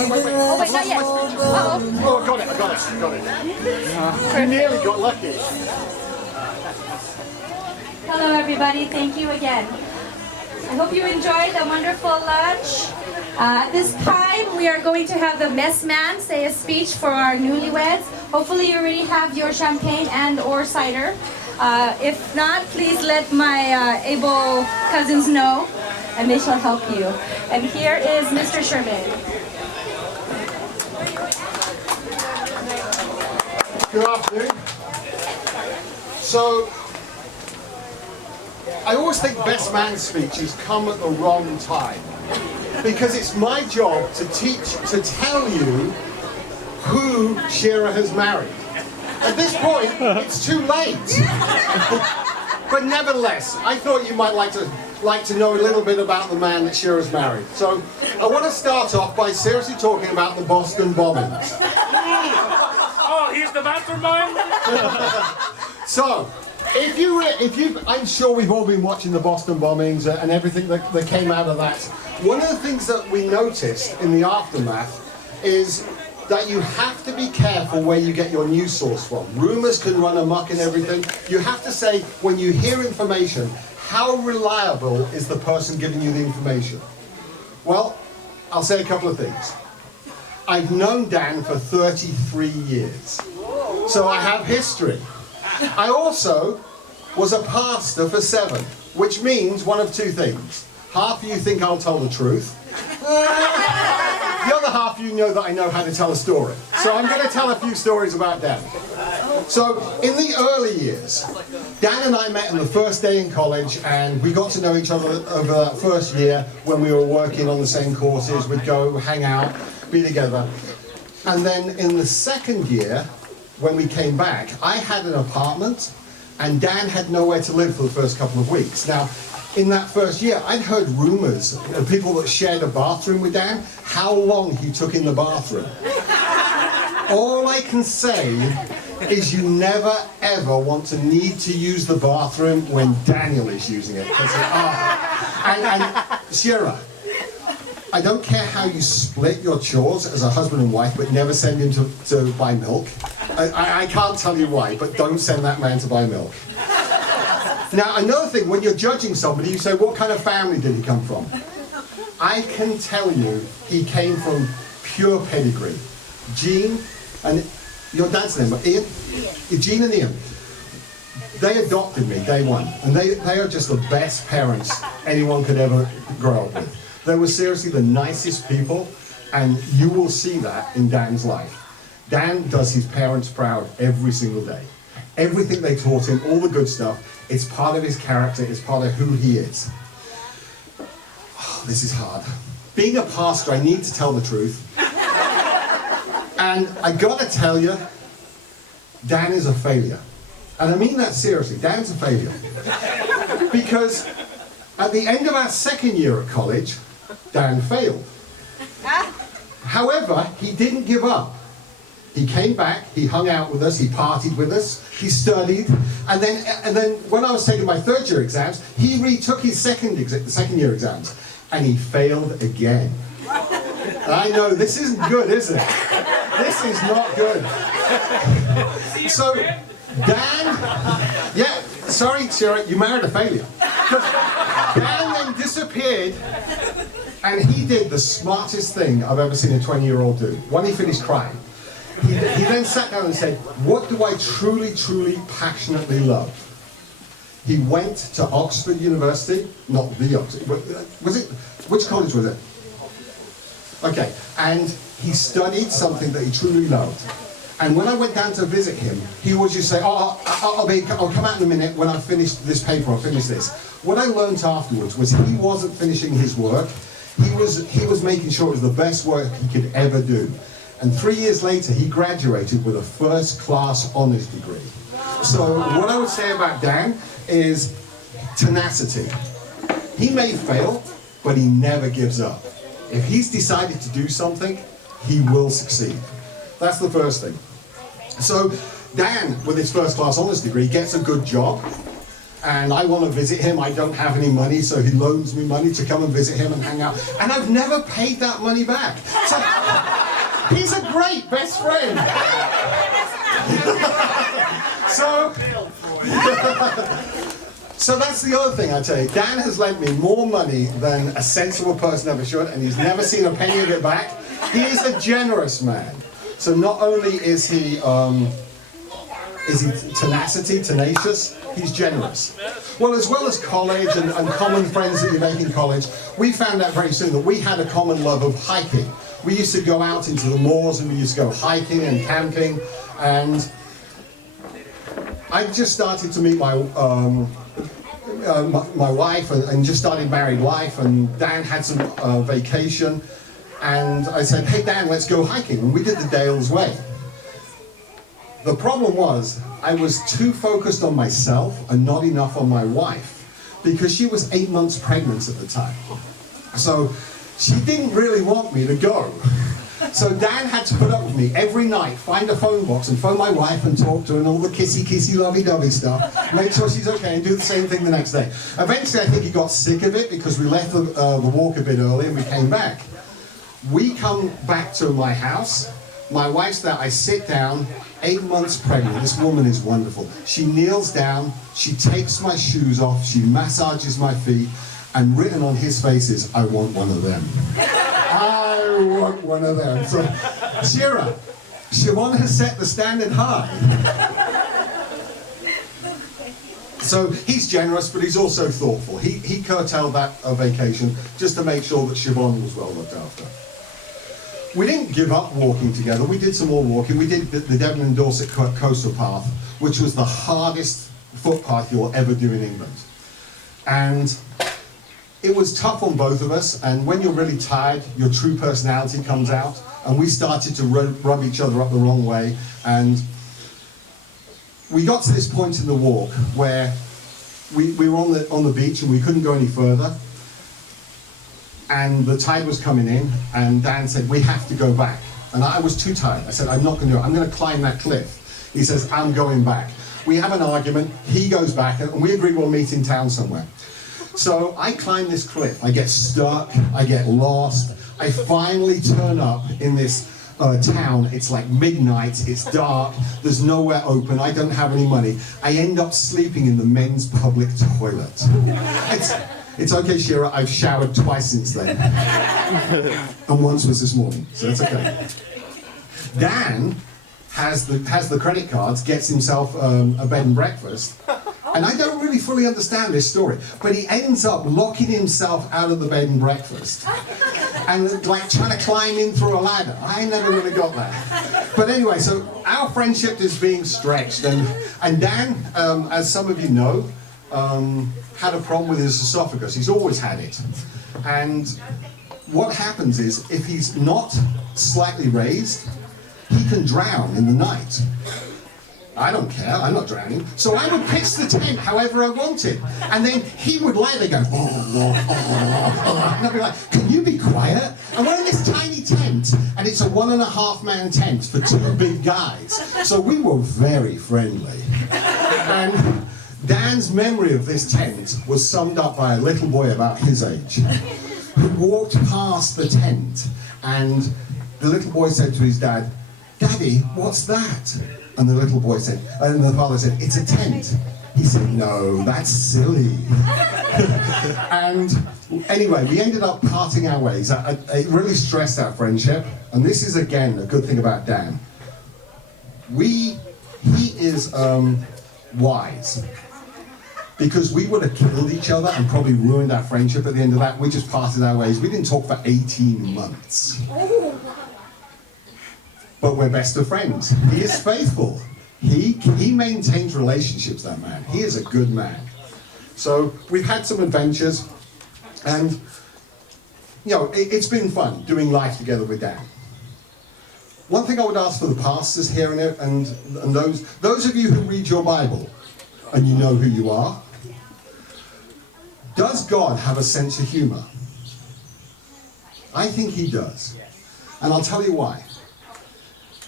Oh wait, not yet. Uh-oh. Oh, I got it. You nearly got lucky. Hello everybody, thank you again. I hope you enjoyed a wonderful lunch. At this time, we are going to have the best man say a speech for our newlyweds. Hopefully you already have your champagne and or cider. If not, please let my able cousins know and they shall help you. And here is Mr. Sherman. Good afternoon. So, I always think best man speeches come at the wrong time, because it's my job to tell you who Shira has married. At this point, it's too late. But nevertheless, I thought you might like to know a little bit about the man that Shira's married. So I want to start off by seriously talking about the Boston bombings. Oh, he's the mastermind? So, I'm sure we've all been watching the Boston bombings and everything that came out of that. One of the things that we noticed in the aftermath is that you have to be careful where you get your news source from. Rumors can run amok and everything. You have to say, when you hear information, how reliable is the person giving you the information? Well, I'll say a couple of things. I've known Dan for 33 years, so I have history. I also was a pastor for 7, which means one of two things. Half of you think I'll tell the truth. The other half you know that I know how to tell a story. So I'm going to tell a few stories about Dan. So in the early years, Dan and I met on the first day in college, and we got to know each other over that first year when we were working on the same courses. We'd go hang out, be together. And then in the second year, when we came back, I had an apartment and Dan had nowhere to live for the first couple of weeks. Now, in that first year, I'd heard rumors of people that shared a bathroom with Dan, how long he took in the bathroom. All I can say is you never ever want to need to use the bathroom when Daniel is using it. And Shira, I don't care how you split your chores as a husband and wife, but never send him to buy milk. I can't tell you why, but don't send that man to buy milk. Now, another thing, when you're judging somebody, you say, what kind of family did he come from? I can tell you he came from pure pedigree. Gene, and your dad's name, Ian? Gene and Ian. They adopted me day one, and they are just the best parents anyone could ever grow up with. They were seriously the nicest people, and you will see that in Dan's life. Dan does his parents proud every single day. Everything they taught him, all the good stuff, it's part of his character, it's part of who he is. Oh, this is hard. Being a pastor, I need to tell the truth. And I gotta tell you, Dan is a failure. And I mean that seriously, Dan's a failure. Because at the end of our second year at college, Dan failed. However, he didn't give up. He came back, he hung out with us, he partied with us, he studied, and then when I was taking my third year exams, he retook his second year exams, and he failed again. I know, this isn't good, is it? This is not good. So, Dan, yeah, sorry, Shira, you married a failure. Dan then disappeared, and he did the smartest thing I've ever seen a 20-year-old do. When he finished crying, he then sat down and said, what do I truly, truly, passionately love? He went to Oxford University, not the Oxford, was it, which college was it? Okay, and he studied something that he truly loved. And when I went down to visit him, he would just say, oh, I'll come out in a minute when I've finished this paper, I'll finish this. What I learned afterwards was he wasn't finishing his work, he was making sure it was the best work he could ever do. And 3 years later, he graduated with a first-class honors degree. So what I would say about Dan is tenacity. He may fail, but he never gives up. If he's decided to do something, he will succeed. That's the first thing. So Dan, with his first-class honors degree, gets a good job. And I want to visit him. I don't have any money, so he loans me money to come and visit him and hang out. And I've never paid that money back. So He's a great best friend. So that's the other thing I tell you. Dan has lent me more money than a sensible person ever should, and he's never seen a penny of it back. He is a generous man. So not only is he tenacious, he's generous. Well, as well as college and common friends that you make in college, we found out very soon that we had a common love of hiking. We used to go out into the moors and we used to go hiking and camping, and I just started to meet my wife and just started married life, and Dan had some vacation, and I said, hey Dan, let's go hiking, and we did the Dales Way. The problem was, I was too focused on myself and not enough on my wife, because she was 8 months pregnant at the time. So she didn't really want me to go. So Dan had to put up with me every night, find a phone box and phone my wife and talk to her and all the kissy, lovey-dovey stuff, make sure she's okay and do the same thing the next day. Eventually I think he got sick of it because we left the walk a bit early and we came back. We come back to my house, my wife's there, I sit down, 8 months pregnant, this woman is wonderful. She kneels down, she takes my shoes off, she massages my feet, and written on his face is, I want one of them. I want one of them. So, Shira, Siobhan has set the standard high. So he's generous, but he's also thoughtful. He curtailed that vacation just to make sure that Siobhan was well looked after. We didn't give up walking together. We did some more walking. We did the Devon and Dorset Coastal Path, which was the hardest footpath you'll ever do in England. And it was tough on both of us, and when you're really tired, your true personality comes out, and we started to rub each other up the wrong way, and we got to this point in the walk where we were on the beach and we couldn't go any further, and the tide was coming in, and Dan said, we have to go back. And I was too tired. I said, I'm not going to do it. I'm going to climb that cliff. He says, I'm going back. We have an argument. He goes back, and we agree we'll meet in town somewhere. So I climb this cliff, I get stuck, I get lost, I finally turn up in this town. It's like midnight, it's dark, there's nowhere open, I don't have any money. I end up sleeping in the men's public toilet. It's okay, Shira, I've showered twice since then. And once was this morning, so that's okay. Dan has the credit cards, gets himself a bed and breakfast. And I don't really fully understand this story, but he ends up locking himself out of the bed and breakfast and like trying to climb in through a ladder. I never really got that. But anyway, so our friendship is being stretched, and Dan, as some of you know, had a problem with his esophagus. He's always had it. And what happens is, if he's not slightly raised, he can drown in the night. I don't care, I'm not drowning. So I would pitch the tent however I wanted. And then he would lie there going, and I'd be like, can you be quiet? And we're in this tiny tent, and it's a 1.5 man tent for 2 big guys. So we were very friendly. And Dan's memory of this tent was summed up by a little boy about his age, who walked past the tent, and the little boy said to his dad, Daddy, what's that? And the little boy said, and the father said, it's a tent. He said, no, that's silly. And anyway, we ended up parting our ways. It really stressed our friendship. And this is, again, a good thing about Dan. He is wise. Because we would have killed each other and probably ruined our friendship at the end of that. We just parted our ways. We didn't talk for 18 months. But we're best of friends. He is faithful. He maintains relationships, that man. He is a good man. So we've had some adventures, and you know, it's been fun doing life together with Dan. One thing I would ask for the pastors here and those of you who read your Bible, and you know who you are, does God have a sense of humor? I think he does. And I'll tell you why.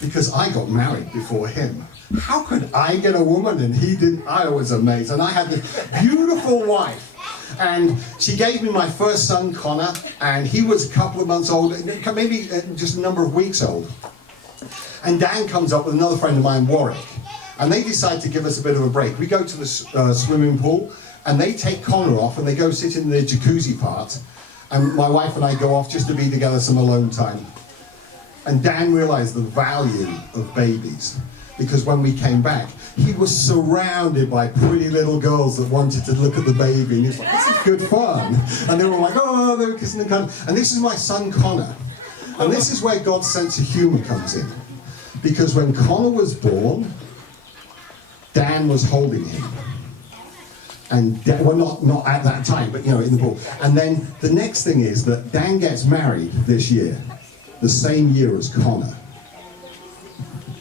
Because I got married before him. How could I get a woman and he didn't? I was amazed. And I had this beautiful wife. And she gave me my first son, Connor, and he was a couple of months old, maybe just a number of weeks old. And Dan comes up with another friend of mine, Warwick, and they decide to give us a bit of a break. We go to the swimming pool, and they take Connor off, and they go sit in the jacuzzi part, and my wife and I go off just to be together some alone time. And Dan realized the value of babies, because when we came back, he was surrounded by pretty little girls that wanted to look at the baby, and he was like, this is good fun. And they were like, oh, they were kissing and cuddling. And this is my son, Connor. And this is where God's sense of humor comes in. Because when Connor was born, Dan was holding him. And well, not at that time, but in the pool. And then the next thing is that Dan gets married this year, the same year as Connor.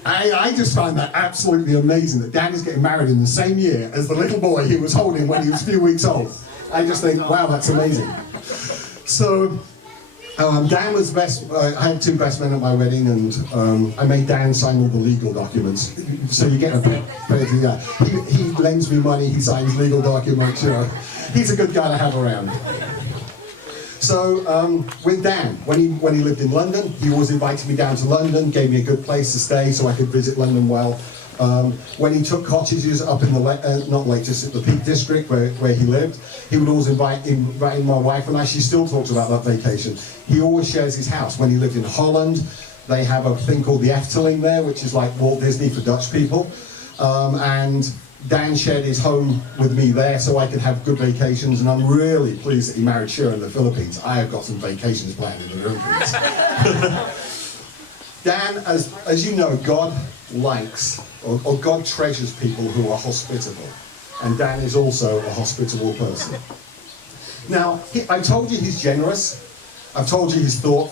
I just find that absolutely amazing that Dan is getting married in the same year as the little boy he was holding when he was a few weeks old. I just think, wow, that's amazing. So, Dan was best. I had two best men at my wedding, and I made Dan sign all the legal documents. So you get a bit of that. He lends me money. He signs legal documents. He's a good guy to have around. So with Dan, when he lived in London, he always invited me down to London, gave me a good place to stay so I could visit London well. When he took cottages up in the the Peak District where he lived, he would always invite my wife and I. She still talks about that vacation. He always shares his house. When he lived in Holland, they have a thing called the Efteling there, which is like Walt Disney for Dutch people. And Dan shared his home with me there so I could have good vacations, and I'm really pleased that he married Shira in the Philippines. I have got some vacations planned in the Philippines. Dan, as you know, God likes, or God treasures people who are hospitable. And Dan is also a hospitable person. Now, I've told you he's generous. I've told you he's thoughtful.